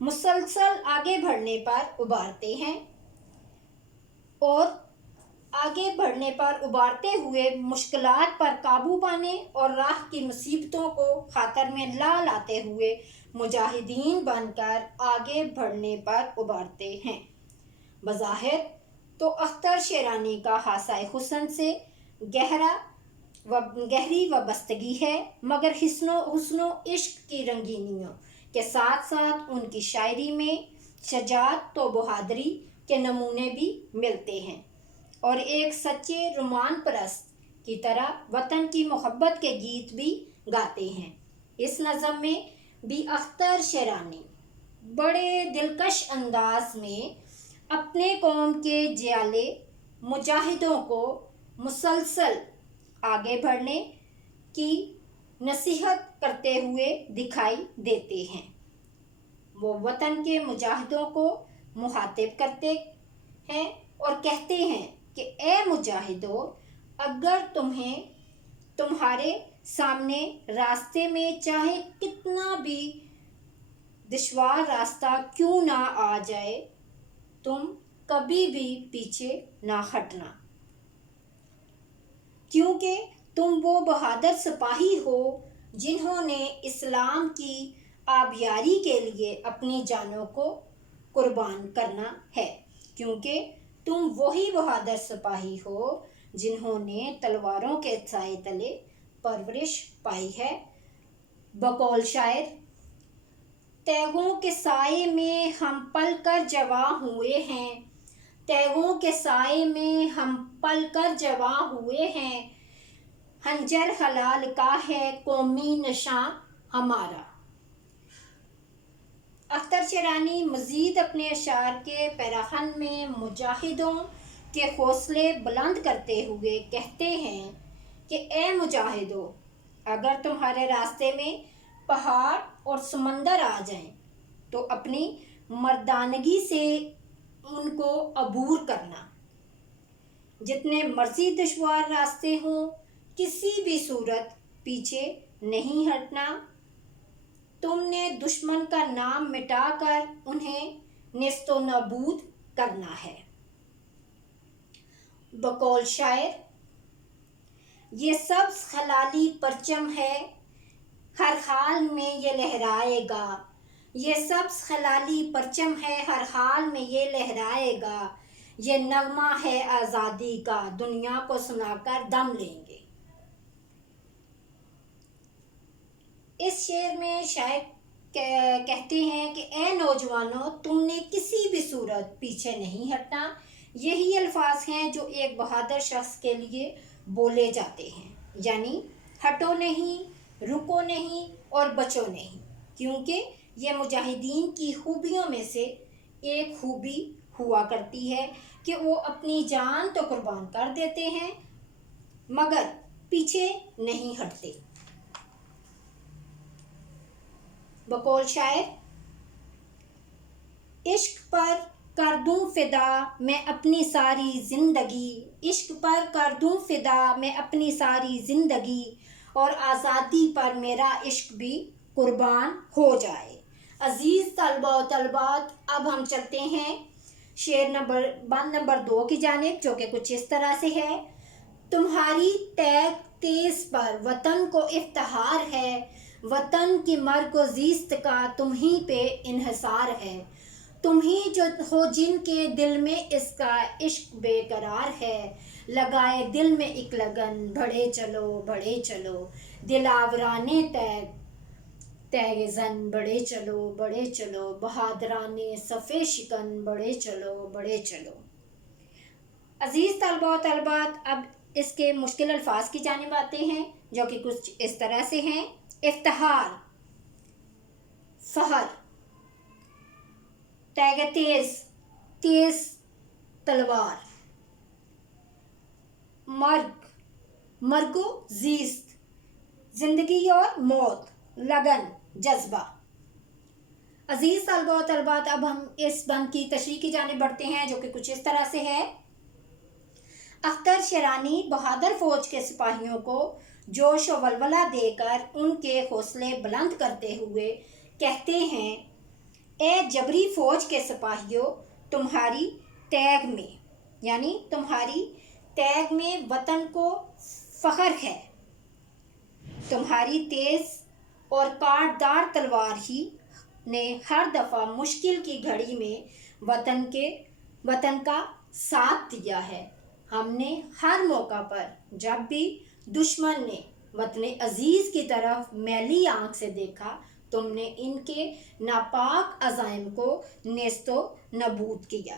مسلسل آگے بڑھنے پر ابھارتے ہیں اور آگے بڑھنے پر ابھارتے ہوئے مشکلات پر قابو پانے اور راہ کی مصیبتوں کو خاطر میں لاتے ہوئے مجاہدین بن کر آگے بڑھنے پر ابھارتے ہیں۔ بظاہر تو اختر شیرانی کا حصۂ حسن سے گہری وابستگی ہے، مگر حسن و عشق کی رنگینیوں کے ساتھ ساتھ ان کی شاعری میں شجاعت و بہادری کے نمونے بھی ملتے ہیں، اور ایک سچے رومان پرست کی طرح وطن کی محبت کے گیت بھی گاتے ہیں۔ اس نظم میں بھی اختر شیرانی بڑے دلکش انداز میں اپنے قوم کے جیالے مجاہدوں کو مسلسل آگے بڑھنے کی نصیحت کرتے ہوئے دکھائی دیتے ہیں۔ وہ وطن کے مجاہدوں کو مخاطب کرتے ہیں اور کہتے ہیں کہ اے مجاہدو، اگر تمہارے سامنے راستے میں چاہے کتنا بھی دشوار راستہ کیوں نہ آ جائے، تم کبھی بھی پیچھے نہ ہٹنا، کیونکہ تم وہ بہادر سپاہی ہو جنہوں نے اسلام کی آبیاری کے لیے اپنی جانوں کو قربان کرنا ہے، کیونکہ تم وہی بہادر سپاہی ہو جنہوں نے تلواروں کے سائے تلے پرورش پائی ہے۔ بقول شاعر: تیغوں کے سائے میں ہم پل کر جواں ہوئے ہیں، تیغوں کے سائے میں ہم پل کر جواں ہوئے ہیں، خنجر حلال کا ہے قومی نشاں ہمارا۔ اختر شیرانی مزید اپنے اشعار کے پیراہن میں مجاہدوں کے حوصلے بلند کرتے ہوئے کہتے ہیں کہ اے مجاہدو، اگر تمہارے راستے میں پہاڑ اور سمندر آ جائیں تو اپنی مردانگی سے ان کو عبور کرنا، جتنے مرضی دشوار راستے ہوں کسی بھی صورت پیچھے نہیں ہٹنا، تم نے دشمن کا نام مٹا کر انہیں نیست و نابود کرنا ہے۔ بقول شاعر: یہ سبز خلالی پرچم ہے، ہر حال میں یہ لہرائے گا، یہ سبز خلالی پرچم ہے، ہر حال میں یہ لہرائے گا، یہ نغمہ ہے آزادی کا، دنیا کو سنا کر دم لیں گے۔ اس شعر میں شاعر کہتے ہیں کہ اے نوجوانوں، تم نے کسی بھی صورت پیچھے نہیں ہٹنا۔ یہی الفاظ ہیں جو ایک بہادر شخص کے لیے بولے جاتے ہیں، یعنی ہٹو نہیں، رکو نہیں اور بچو نہیں، کیونکہ یہ مجاہدین کی خوبیوں میں سے ایک خوبی ہوا کرتی ہے کہ وہ اپنی جان تو قربان کر دیتے ہیں مگر پیچھے نہیں ہٹتے۔ بقول شاعر: عشق پر کر دوں فدا میں اپنی ساری زندگی، عشق پر کر دوں فدا میں اپنی ساری زندگی، اور آزادی پر میرا عشق بھی قربان ہو جائے۔ عزیز طلباء و طالبات، اب ہم چلتے ہیں شعر بند نمبر 2 کی جانب، جو کہ کچھ اس طرح سے ہے: تمہاری تیز پر وطن کو افتخار ہے، وطن کی مرگ و زیست کا تمہیں پہ انحصار ہے، تم ہی جو ہو جن کے دل میں اس کا عشق بے قرار ہے، لگائے دل میں ایک لگن، بڑھے چلو بڑھے چلو، دل آورانے تیغ زن، بڑھے چلو بڑھے چلو، بہادرانے صفِ شکن، بڑھے چلو بڑھے چلو۔ عزیز طلباء و طالبات، اب اس کے مشکل الفاظ کی جانب آتے ہیں، جو کہ کچھ اس طرح سے ہیں: افتخار، فخر، تیغ تیز تلوار، مرگ و زیست، زندگی اور موت، لگن، جذبہ۔ عزیز طلباء و طالبات، اب ہم اس بند کی تشریح کی جانب بڑھتے ہیں، جو کہ کچھ اس طرح سے ہے: اختر شیرانی بہادر فوج کے سپاہیوں کو جوش و ولولہ دے کر ان کے حوصلے بلند کرتے ہوئے کہتے ہیں اے جبری فوج کے سپاہیوں، تمہاری تیغ میں یعنی تمہاری تیغ میں وطن کو فخر ہے۔ تمہاری تیز اور کاٹدار تلوار ہی نے ہر دفعہ مشکل کی گھڑی میں وطن کا ساتھ دیا ہے۔ ہم نے ہر موقع پر جب بھی دشمن نے وطن عزیز کی طرف میلی آنکھ سے دیکھا، تم نے ان کے ناپاک عزائم کو نیست و نابود کیا۔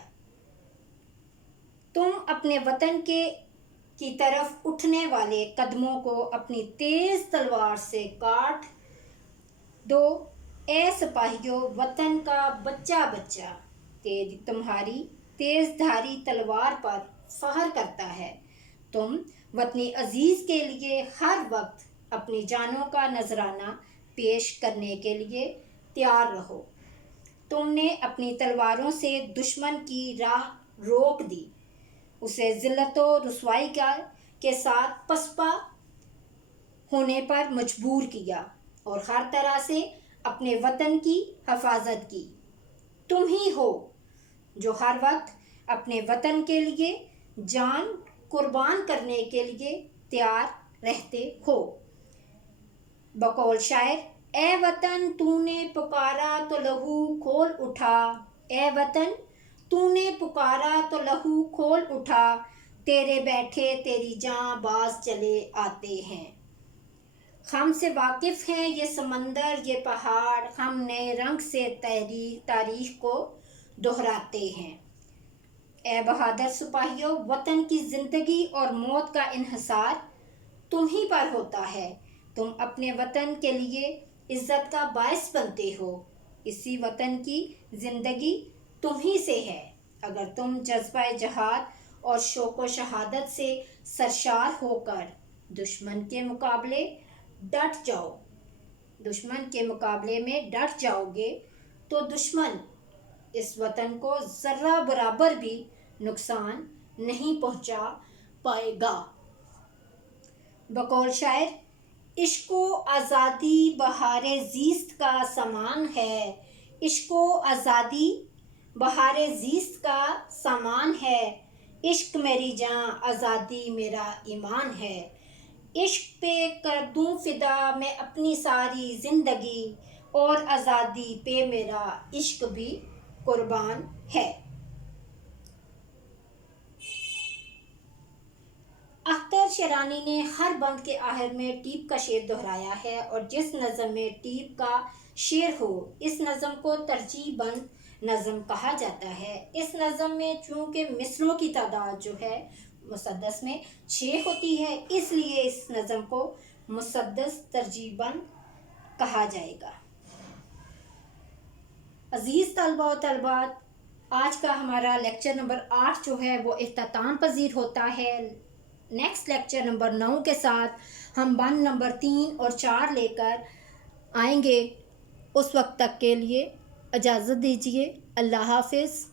تم اپنے وطن کی طرف اٹھنے والے قدموں کو اپنی تیز تلوار سے کاٹ دو۔ اے سپاہیوں، وطن کا بچہ بچہ تمہاری تیز دھاری تلوار پر فخر کرتا ہے۔ تم وطن عزیز کے لیے ہر وقت اپنی جانوں کا نذرانہ پیش کرنے کے لیے تیار رہو۔ تم نے اپنی تلواروں سے دشمن کی راہ روک دی، اسے ذلت و رسوائی کے ساتھ پسپا ہونے پر مجبور کیا اور ہر طرح سے اپنے وطن کی حفاظت کی۔ تم ہی ہو جو ہر وقت اپنے وطن کے لیے جان قربان کرنے کے لیے تیار رہتے ہو۔ بقول شاعر: اے وطن تو نے پکارا تو لہو کھول اٹھا، اے وطن تو نے پکارا تو لہو کھول اٹھا، تیرے بیٹھے تیری جاں باز چلے آتے ہیں۔ ہم سے واقف ہیں یہ سمندر یہ پہاڑ، ہم نئے رنگ سے تاریخ کو دہراتے ہیں۔ اے بہادر سپاہیوں، وطن کی زندگی اور موت کا انحصار تم ہی پر ہوتا ہے۔ تم اپنے وطن کے لیے عزت کا باعث بنتے ہو، اسی وطن کی زندگی تم ہی سے ہے۔ اگر تم جذبہ جہاد اور شوق و شہادت سے سرشار ہو کر دشمن کے مقابلے میں ڈٹ جاؤ گے تو دشمن اس وطن کو ذرہ برابر بھی نقصان نہیں پہنچا پائے گا۔ بقول شاعر: عشق و آزادی بہار زیست کا سامان ہے، عشق و آزادی بہار زیست کا سامان ہے، عشق میری جاں آزادی میرا ایمان ہے، عشق پہ کر دوں فدا میں اپنی ساری زندگی، اور آزادی پہ میرا عشق بھی قربان ہے۔ اختر شیرانی نے ہر بند کے آخر میں ٹیپ کا شعر دہرایا ہے، اور جس نظم میں ٹیپ کا شعر ہو اس نظم کو ترجیح بند نظم کہا جاتا ہے۔ اس نظم میں چونکہ مصرعوں کی تعداد جو ہے مسدس میں 6 ہوتی ہے، اس لیے اس نظم کو مسدس ترجیح بند کہا جائے گا۔ عزیز طلباء و طالبات، آج کا ہمارا لیکچر نمبر 8 جو ہے وہ اختتام پذیر ہوتا ہے۔ نیکسٹ لیکچر نمبر 9 کے ساتھ ہم بند نمبر 3 اور 4 لے کر آئیں گے۔ اس وقت تک کے لیے اجازت دیجیے۔ اللہ حافظ۔